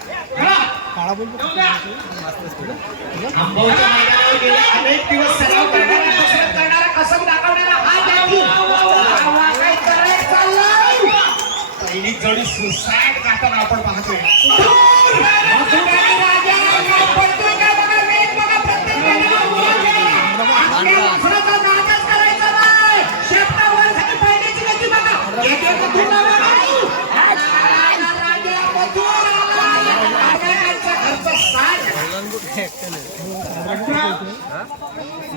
काळा बोल आंबोच्या मैदानावर गेले अनेक दिवस सराव करणारा कसरत करणारा कसम दाखवणारा हा जाती वा, जाताना आपण पाहतोय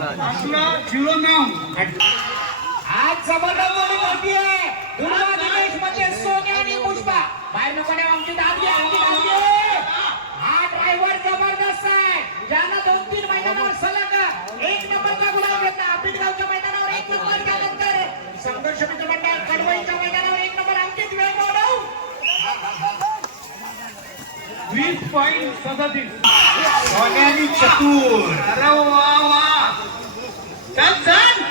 आज जबरदस्त जोडी मोठी आहे दुर्वा दिनेश म्हणजे सोन्या आणि पुष्पा. बाहेर नको नाही आमची दाबी आमची दाबी हा ड्रायव्हर जबरदस्त आहे. ज्यानं दोन तीन मैदानावर सलग एक नंबरचा गुलाब घेतला. आंबेडगावच्या मैदानावर एक नंबर त्यानंतर संघर्ष मित्र मंडळ कडवईच्या मैदानावर एक नंबर. अंकित वेळ गौरव वीस पॉईंट सदतीस. सोन्यानी चतुर. अरे वा चल चल.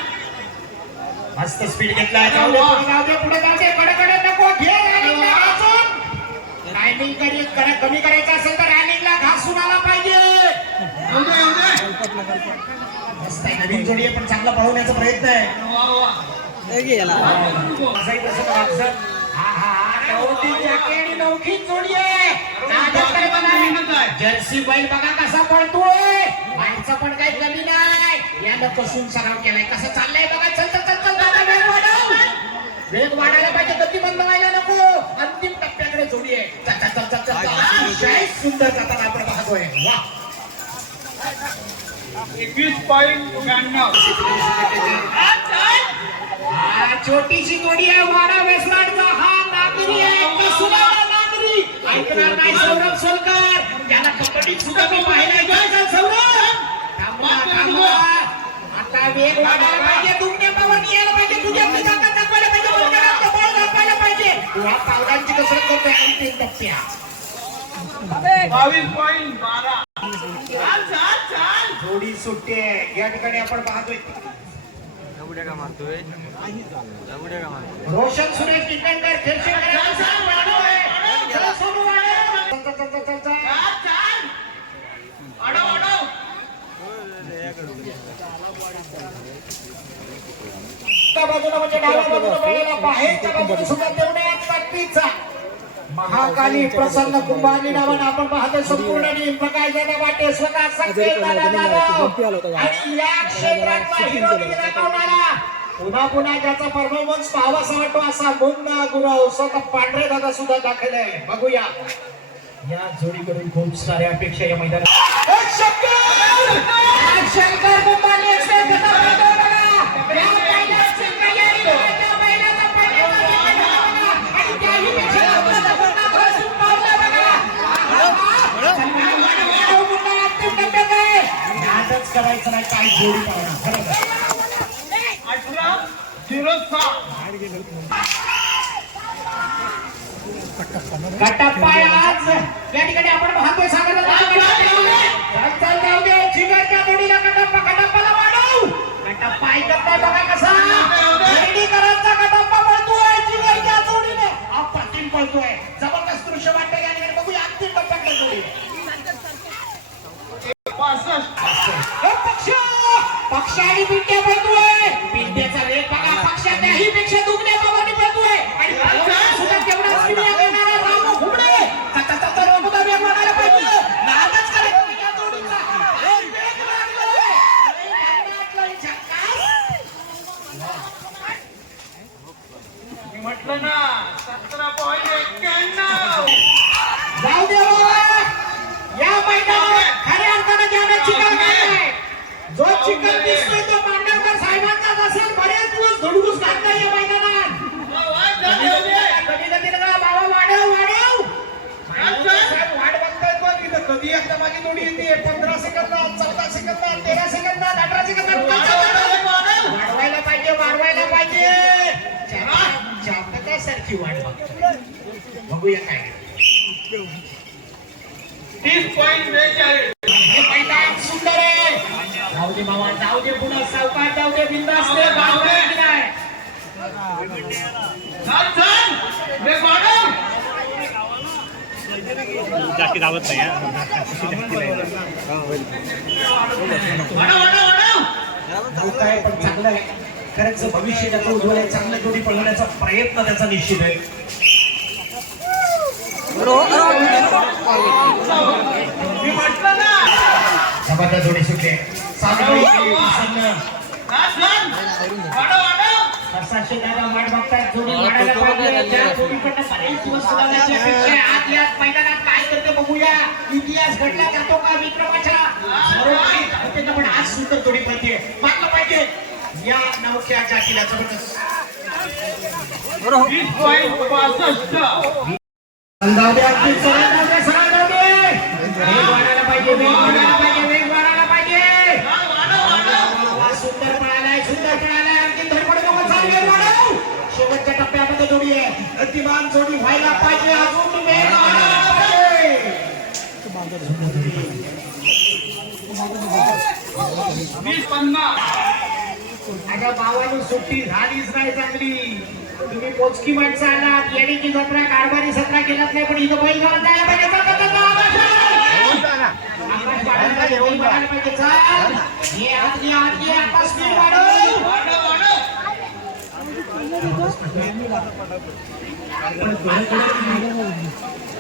मस्त स्पीड घेतला. जाऊ दे पुढे जाऊ दे पुढे जाऊ दे. कडे कडे नको. घे घासून करी करा- कमी करायचं असेल तर रॅलिंगला घासून आला पाहिजे. येऊ दे येऊ दे. मस्त आहे. नवीन जोडी पण चांगला पळवण्याचा प्रयत्न आहे. वा वा. असंही तसं. हा हा हा. जॅकेट आणि जोडी आहे. जर्सी बैल बघा कसा पळतोय. माणसं पण काही कमी नाही. यानं कसून सराव केलाय. कसं चाललंय बघा. चल चल चल चल दादा वेग वाढव. वेग वाढायला पाहिजे गती बंद व्हायला नको. अंतिम टप्प्याकडे जोडी आहे. चल चल चल चल चल. अतिशय सुंदर जाताना आपण पाहतोय वा. एकवीस पॉईंट ब्याण्णव. हा छोटीशी जोडी आहे. वाडा वेस्टलांडचा हा नागरी आहे. कसुराचा नागरी. ऐकणार नाही सौरभ सोलकर. कबड्डीत सुद्धा मी पाहिलाय. वेग वाढायला पाहिजे यायला पाहिजे तुझ्या ताकद दाखवायला पाहिजे बळ दाखवायला पाहिजे. तू हा पावलांची कसरत करतोय अंतिम टप्प्यात बावीस पॉईंट बारा. चाल चाल चाल. जोडी सुटते या ठिकाणी आपण पाहतोय. का मारतोय? रोशन सुरेश किंदकर खेळशेकरांचा साथ वाढवतोय. चला सोनू वाढव. चल, चल, चल, चल, चल. चाल चाल अडव अडव एका बाजूला म्हणजे डाव्या बाजूला पळायला बाहेरच्या बाजूला सुद्धा तेवढ्याच ताकदीचा महाकाली प्रसन्न कुंभारली नावानं आपण पाहतोय संपूर्ण टीम. प्रकाश दादा वाटे स्वतः संकेत दादा जाधव. आणि या क्षेत्रातला दाखवणारा. पुन्हा पुन्हा ज्याचा परफॉर्मन्स पाहावासा वाटतो असा मुन्ना गुरव स्वतः पांढरे दादा सुद्धा दाखल आहे बघूया. या जोडीकडून खूप साऱ्या अपेक्षा या मैदानात. एक शंकर! एक शंकर कुंभारली एक्सप्रेस करायचं नाही काय जोडी अठरा झिरो कटप्पा आहे आज. या ठिकाणी आपण पाहतोय सागर चल जाऊ दे. जिगरच्या जोडीला कटप्पा कटप्पाला वाढव. कटप्पा ऐकत नाही बघा कसा. रेडीकरांचा कटप्पा पळतोय जिगरच्या जोडीने. अप्रतिम पळतोय. जबरदस्त दृश्य वाटतंय. म्हटलं ना सतरा पॉईंट एक्क्याण्णव. जाऊ दे. या मैदानात खऱ्या अर्थानं ज्याने घातलाय जो चिखल दिसतोय तो पांढरकर साहेबांचाच असेल बरेच दिवस धुडगूस घातलाय या मैदानात. कधी कधी बाबा वाढव वाढव. साहेब वाढ बघतायत बघ इथं. कधी एकदा माझी जोडी येते. पंधरा सेकंदात चौदा सेकंदात तेरा सेकंदात अठरा सेकंदात वाढवायला पाहिजे वाढवायला पाहिजे चापकासारखी वाढ बघ. बघूया काय तीस पॉईंट बेचाळीस. हे सुंदर आहे. जाऊ दे जाऊ दे पुन्हा सावकाश जाऊ दे बिंदास दे वाढव जास्ती धावत नाही हा. चांगलं आहे. खरंच भविष्य त्याचं उज्ज्वल आहे चांगलं जोडी पळवण्याचा प्रयत्न त्याचा निश्चित आहे. जोडी सुटली. सावधानी प्रसन्न काच घाल. वाढव वाढव प्रशासन दादा वाट बघतायत जोडी वाढायला पाहिजे. त्या जोडीकडनं बरेच दिवस सुधारण्याची अपेक्षा आहे. आज या मैदानात काय करते बघूया. इतिहास घडला जातो का पण आज सुंदर जोडी पळते मानलं पाहिजे. या नौक्या जातीला जबरदस्त पाहिजे पाहिजे सुंदर सुंदर शेवटच्या टप्प्यामध्ये जोडी आहे गतिमान जोडी व्हायला पाहिजे अजून वीस पन्नास. आता भावानी सुट्टी झालीच नाही चांगली. तुम्ही पोचकी माणसं आलात येणीची जत्रा कारभारी सत्रा केलात नाही पण इथं बैल घालत जायला पाहिजे. चल, चल, चल, चल, आकाश! आकाश वाढायला पाहिजे, बैल वाढायला पाहिजे, चल. ये आत, ये आत, ये आता speed वाढव. वाढव वाढव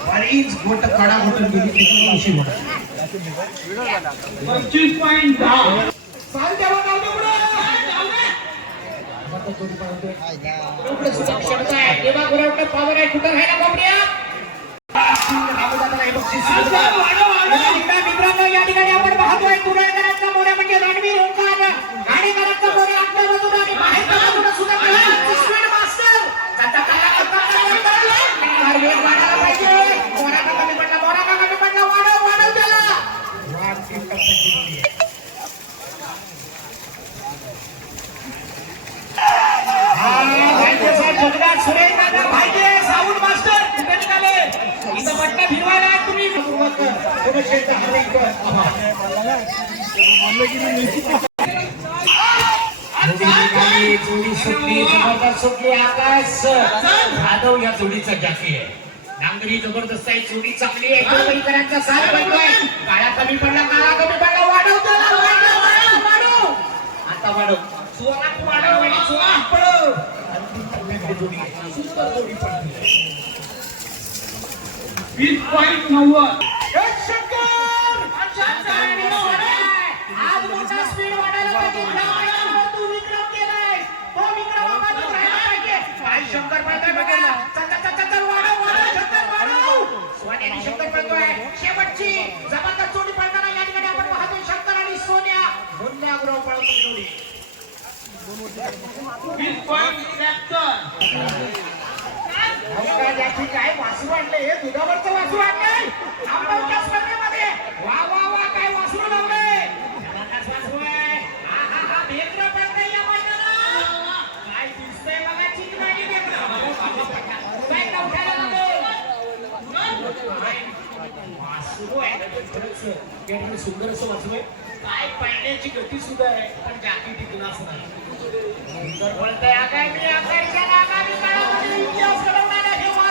बरीच गोट कडा गेली होत पंचवीस पॉईंट दहा. चाल तेव्हा जाऊ आहे. कुठं राहिला मित्रांनो या ठिकाणी आपण पाहतोय तुरळकरांचा मोऱ्या म्हणजे रणवीर ओंकार जाधव या जोडीचा जाती आहे. नांगरी जबरदस्त आहे. जोडी चांगली आहे. कोकणीकरांचा साथ बनतोय काळा कमी पडला काळा कमी पडला. वाढव त्याला वाढव वाढव वाढव. आता वाढव. सुवात वाढव आणि सुवात पळव अंतिम टप्प्यातली जोडी आहे. सुंदर जोडी. पडली वीस पॉईंट नव्वद. काय वासरू आणले हे दुधावरचं वासू आणलंय आंबाच्या स्पर्धेमध्ये वा वा वा काय वासरू लावलंय जबरदस्त वासरू आहे हा हा हा भेकरं पडतंय या मैदानात काय दिसतंय बघा चिकमाडी भेकरं पुन्हा एकदा उठायला लागेल काय वासरू आहे खरंच या ठिकाणी सुंदर असं वासरू आहे काय पाळण्याची गती सुद्धा आहे पण जाती टिकलाच नाही सुंदर बोलतंय आगामी आकाशच्या आगामी काळामध्ये इतिहास घडवणारं हे वासरू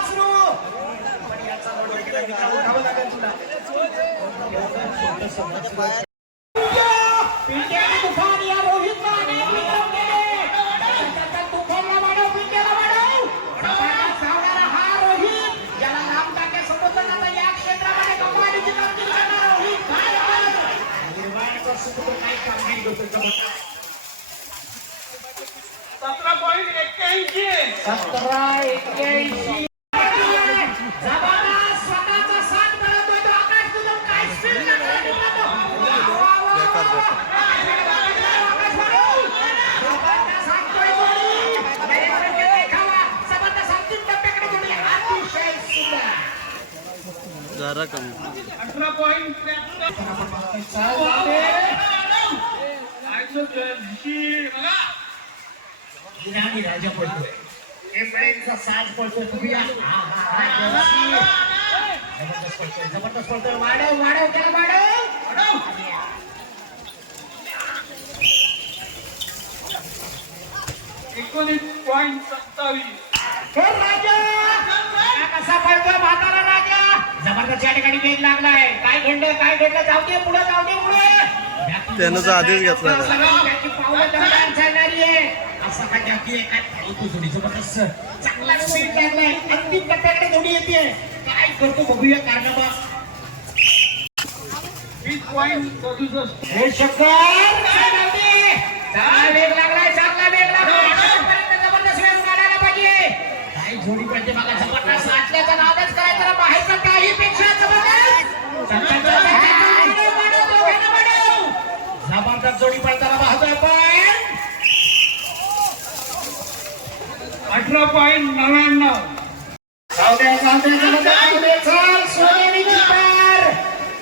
पण याचा बरोबर केला मित्रा उठावं लागेल तुला एवढं छोटंसं वासरू आहे. पिंट्याने तुफान या रोहितला अनेक विक्रम केले. त्याचा तुफानला वाढव, पिंट्याला वाढव. तुफानात धावणारा हा रोहित, याला नाम टाके संबोधन आता या क्षेत्रामध्ये कमालीची कामगिरी करणारा रोहित गायकवाड. निर्वाणचा सुपुत्र काय कामगिरी करतोय जबरदस्त. सतरा पॉईंट एक्क्याऐंशी सतरा एक्क्याऐंशी जबरदस्त स्वतःचा साथ मिळवतोय तो आकाश तुझं काय स्पीड करतोय मित्रांनो. वा, वा, वा, वा. आकाश वाढव. जबरदस्त हाणतोय जोडी. नरेंद्र देखावा. जबरदस्त अंतिम टप्प्याकडे जोडी. अतिशय सुंदर. जरा कमी अठरा पॉईंट त्र्याहत्तर चाल जाते. ऐंशी बघा राजा पडतोय. साज पडतोय तुम्ही. जबरदस्त पडतोय जबरदस्त पडतोय. वाढव वाढव त्याला वाढव. एकोणीस पॉईंट सत्तावीस. राजा. कसा पळतोय म्हातारा राजा? जबरदस्त या ठिकाणी वेग लागलाय. काय घडलं काय घडलं? जाऊ दे पुढे जाऊ दे पुढे. त्यानं आधीच घेतला सहा त्याची आहे काय जाती आहे जोडी चांगला स्पीड लागलाय अंतिम टप्प्याकडे जोडी येते काय करतो बघूया कारनामा वीस पॉईंट सदुसष्ट हे शंकर वेग लागलाय चांगला वेग लागलाय शेवटपर्यंत जबरदस्त वेग काढायला पाहिजे काय जोडी पाहिजे बघा जबरदस्त आतल्याचा नादच करायचा बाहेरचा काही पेक्षा जबरदस्त जबरदस्त जोडी पाहतोय पण अठरा पॉईंट नव्याण्णव.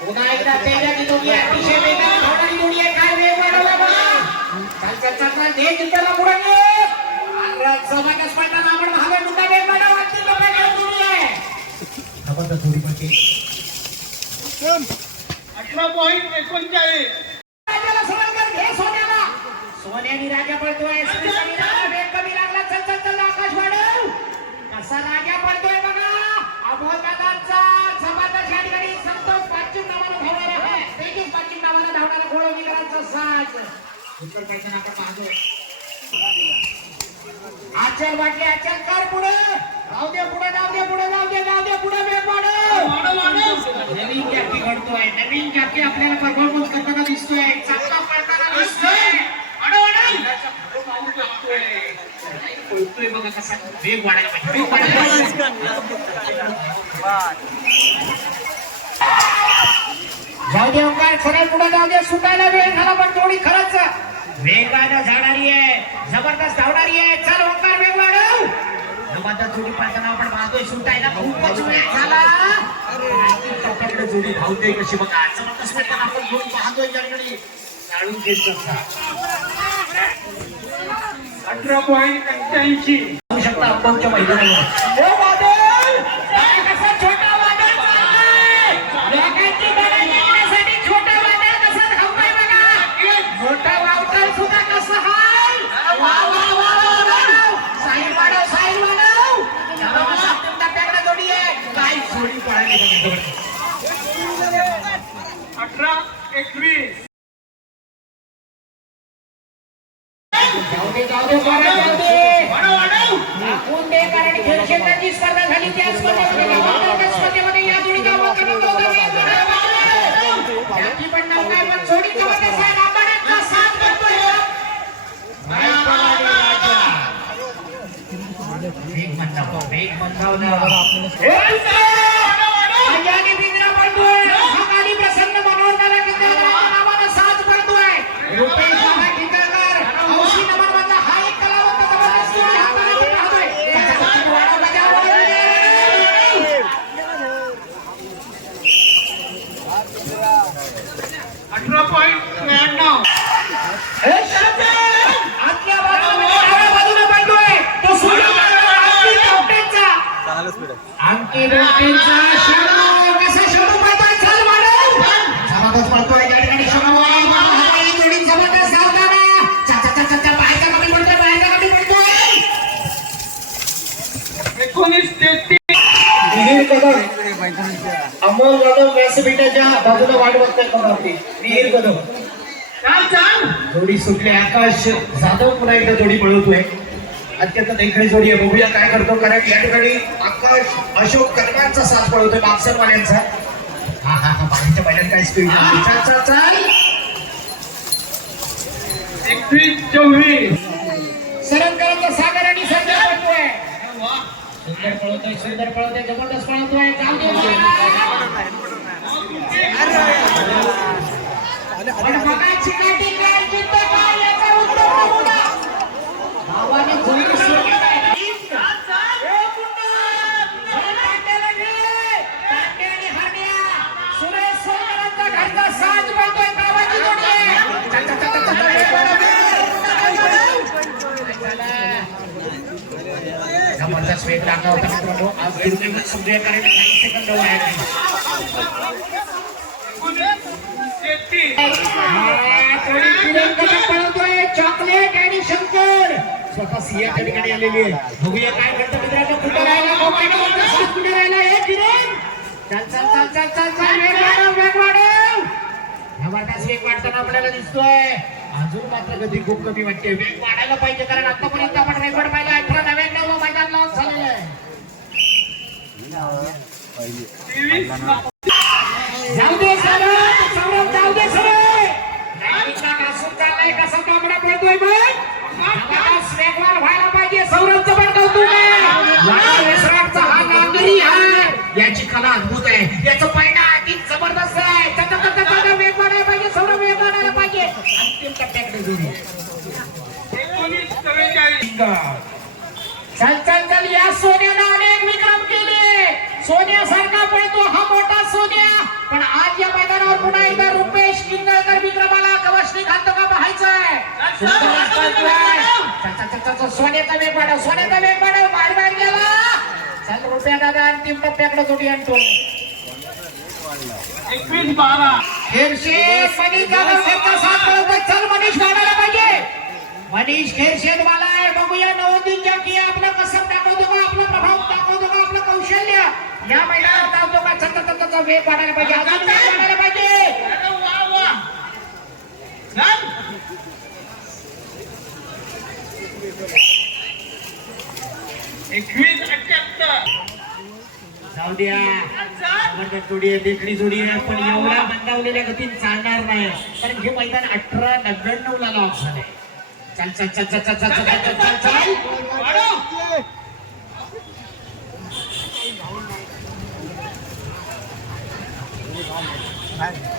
पुन्हा एकदा तेजाची जोडी आहे, अतिशय वेगाने धावणारी जोडी आहे. काय वेग वाढवला बघा. चल, चल, चल, चल, दे जिंकायला पुढे घे. आणि जबरदस्त पळताना आपण महागड मुद्दा वेग वाढव, अंतिम टप्प्याकडे जोडी आहे. जबरदस्त जोडी पळते. अठरा पॉईंट एकोणचाळीस राजाला सरळ कर, घे सोन्याला. सोन्यानी राजा पळतोय कसा राजा पळतोय बघा. अमोल दादांचा जबरदस्त या ठिकाणी संतोष नावानं धावणारा आहे. नावानं धावणारा साज. उत्तर आपण पाहतोय आचल वाटले आचल. कर पुढे. राहू दे पुढे जाऊ दे पुढे जाऊ दे जाऊ दे पुढे वेग वाढव. नवीन जाती घडतोय नवीन जाती आपल्याला परफॉर्मन्स करताना दिसतोय. चांगला पळताना दिसतोय वाढव, वाढव. पळतोय बघा कसा वेग वाढायला पाहिजे वेग वाढायला पाहिजे. जाऊ दे ओंकार सरळ पुढे जाऊ दे सुटायला वेळ झाला पण थोडी खरंच वेगानं जाणारी आहे जबरदस्त धावणारी आहे. चल ओंकार वेग वाढव जबरदस्त जोडी पाहताना आपण पाहतोय सुटायला खूपच वेळ झाला टप्प्याकडे जोडी धावते कशी बघा जबरदस्त आपण जोडी पाहतोय ज्याकडे काढून घेत अठरा पॉईंट एक्क्याऐंशी. पाहू शकता अंबाच्या मैदानावर. ओ वादळ! काय कसा छोटा वादळ चाललाय? लोकांची मनं जिंकण्यासाठी छोटा वादळ कसा धावतोय बघा. मोठा वावटळ सुद्धा कसा हाय? वा, वा, वा, वा, वा. साईड वाढव, साईड वाढव. चला, मग अंतिम टप्प्याकडे जोडी आहे. काय जोडी पळाली बघा, जबरदस्त. अठरा एकवीस जाऊ दे, जाऊ दे, बरं, जाऊ दे. दाखवून दे, कारण खेळ क्षेत्राची स्पर्धा झाली त्या स्पर्धेमध्ये गावाकडच्या स्पर्धेमध्ये या जोडीचा मोका नव्हता होता. याची पण नाव काय पण जोडी जबरदस्त आहे. नाबाडाचा साथ करतोय. नाही पण आली राजा. वेग मंदावला, वेग मंदावला. हे पिंजरा! अय्याने पिंजरा पळतोय. खाली प्रसन्न मनोहरदादा किंजराच्या नावानं साथ पळतोय. व्यासपीठाच्या बाजूला वाट बघताय कदमची मिहिर कदम चाल चाल. जोडी सुटली. आकाश जाधव पुन्हा एकदा जोडी पळवतोय. अत्यंत देखणी जोडी आहे. बघूया काय करतो कारण या ठिकाणी आकाश अशोक कर्मांचा साथ पळवतोय. बापसरवाल्यांचा. हा हा हा. बाकीच्या पहिल्यात काय स्पीड चाल चाल चाल. एकवीस चोवीस. सरंगाचा सागर आणि संजय पळतोय. सुंदर पळवतोय सुंदर पळवतोय जबरदस्त पळवतोय जाऊ भावाने जोडी सोडली नाही. ए पुन्हा! जरा ताट्याला घे. ताट्या आणि हरण्या. सुरेश सोनकरांचा घरचा साज पळतोय गावाची जोडी आहे. चल, चल, चल, चल, चल, चल, जबरदस्त लागला होता मित्रांनो आज दुर्दैव समजूया काही सेकंद वाया चॉकलेट आणि शंकर स्वतः सिया त्या ठिकाणी आलेली आहे बघूया काय करतं मित्रांनो कुठे राहिला कुठे राहिला हे किरण चल चल चल चल चल चल वेग वाढव वेग वाढव जबरदस्त वेग वाढताना आपल्याला दिसतोय अजून मात्र गती खूप कमी वाटते वेग वाढायला पाहिजे कारण आतापर्यंत आपण वेग Yeah. सोन्याचा वेग सोन्याचा वेग बाहेर बाहेर गेला चल रुपया दादा अंतिम टप्प्याकडे जोडी आणतो एकवीस बारा खेरशे मनीष दादा सरचा साथ चल मनीष काढायला पाहिजे मनीष खेरशे मला आहे बघूया नवोदिन जॅकी आपलं कसं दाखवतो का आपला प्रभाव दाखवतो का आपलं कौशल्य या महिला दाखवतो का चल, चल, चल, वेग वाढायला पाहिजे अजून वेग वाढायला पाहिजे वा वा चल एकवीस जाऊ द्या जबरदस्त जोडी आहे देखणी जोडी आहे. पण एवढ्या मंदावलेल्या गतीत चालणार नाही. कारण हे मैदान अठरा नव्याण्णव ला लॉस झालंय. चल चल चल चल चल चल चल चल चल चल. वाढव.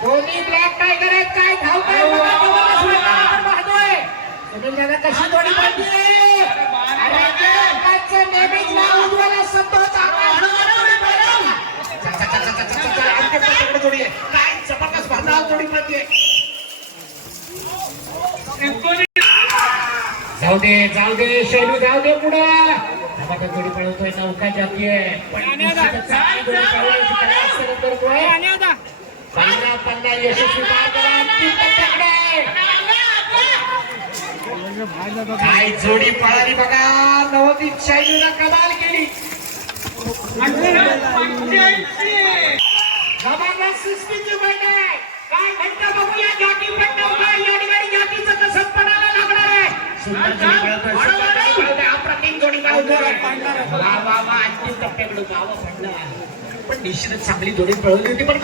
कोणी काय करत काय धावतोय सुनील थोडी पडली काय जाऊ दे जाऊ दे शैलू जाऊ दे पुढे. पाठक जोडी पळवतोय नौका जातीय पन्ना पन्ना यशस्वी काय जोडी पळाली बघा नवदीप शैलीला कमाल केली जबरदस्त सुस्तीची बैठक काय घंटा बघूया जाती पट्टा उभा या ठिकाणी जातीचं कसं पडायला लागणार आहे पण निश्चितच चांगली जोडी पळवली होती पण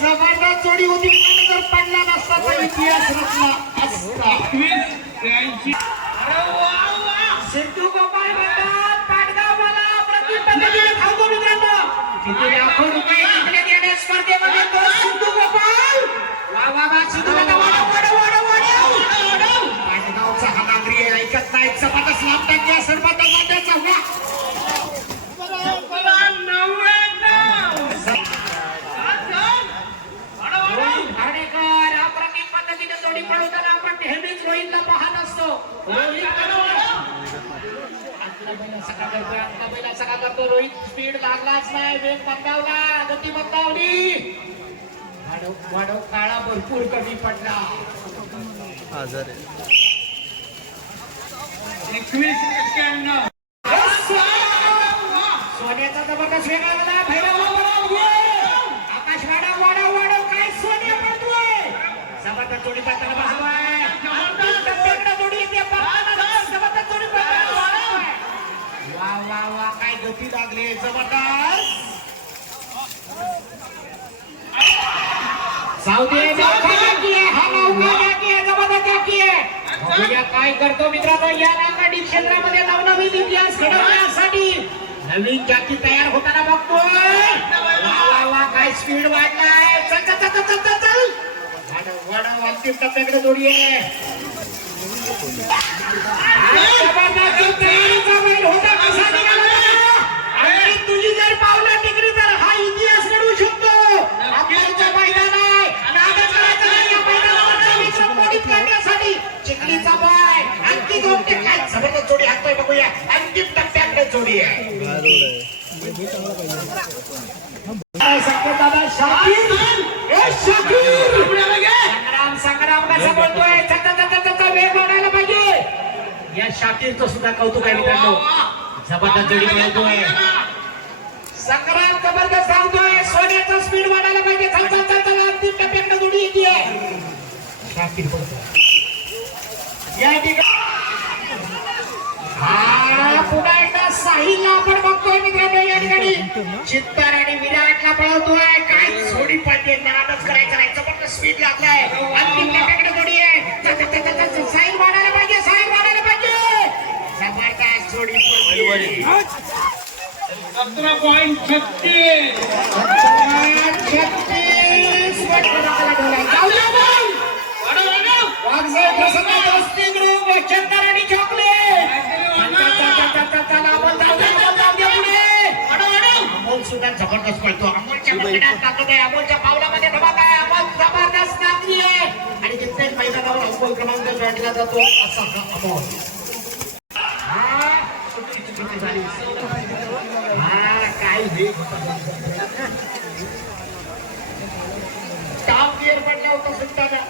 जबरदस्त जोडी होती जर पडला नसता तर इतिहास रचला असता. सिद्धू गोपाळ म्हणतात पाटगाववाला प्रतिपदा खाऊ मित्रांनो. किती लाखो रुपये जिंकण्यात येण्या स्पर्धेमध्ये लागलाच नाही वेग मंदावला गती मंदावली वाढव वाढव काळा भरपूर कमी पडला. आजार. एकवीस एक्क्याण्णव. सोन्याचा जबरदस्त वेग लागला भैरव वाढव, ये. आकाश वाढव वाढव वाढव काय सोन्या पडतोय जबरदस्त जोडी पडताना पाहतोय अंतिम टप्प्याकडे जोडी येते पाहताना जबरदस्त जोडी पडताना पाहतोय. वा वा वा काय गती लागली जबरदस्त साऊदी नौका जाती आहे हा नौका जाती आहे जबरदस्त जाती आहे बघूया काय करतो मित्रांनो. या नाकाडी क्षेत्रामध्ये नवनवीन इतिहास घडवण्यासाठी नवीन जाती तयार होताना बघतोय. काय स्पीड वाढलाय. चल चल चल चल चल चल. वाढव वाढव अंतिम टप्प्याकडे जोडी या शाकीरचं सुद्धा कौतुक आहे मित्रांनो जबरदस्त जोडी मिळतोय संग्राम जबरदस्त सांगतोय सोन्याचा स्पीड वाढायला पाहिजे चल चल चल चल अंतिम टप्प्याकडे जोडी येते शाकीर बोलतोय या ठिकाणी हा पुन्हा एकदा साहिलला आपण बघतोय मित्रांनो या ठिकाणी. चित्तर आणि विराटला पळवतोय. काय सोडी पडते नाटच करायचं नाही. जबरदस्त स्पीड लागलाय. अंतिम टप्प्याकडे जोडी आहे. साहिल वाढायला पाहिजे साहिल वाढायला पाहिजे. जबरदस्त जोडी. सतरा पॉईंट छत्तीस. छत्तीस. प्रसन्न सुद्धा जबरदस्त पळतो अमोलच्या पकड्यात ताकद आहे अमोलच्या पावलामध्ये धमाका आहे. अमोल जबरदस्त नागरी आहे. आणि कित्येक मैदानावर अमोल क्रमांक जोडला जातो. असा हा अमोल. हा हा काय होता. टॉप गिअर पडला होता सुट्टाला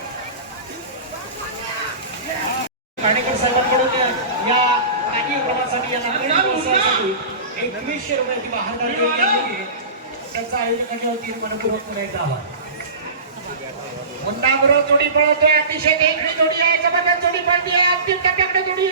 ठाणेकर साहेबांकडून या कार्यक्रमासाठी या नागरिक प्रोत्साहनासाठी एकवीसशे रुपयाची वाहनदारी. त्याचं आयोजकांनी वतीने मनपूर्वक पुन्हा एकदा आभार मुन्ना बरोबर जोडी पळवतोय अतिशय देखणी जोडी आहे. जबरदस्त जोडी पडली आहे अंतिम टप्प्याकडे जोडी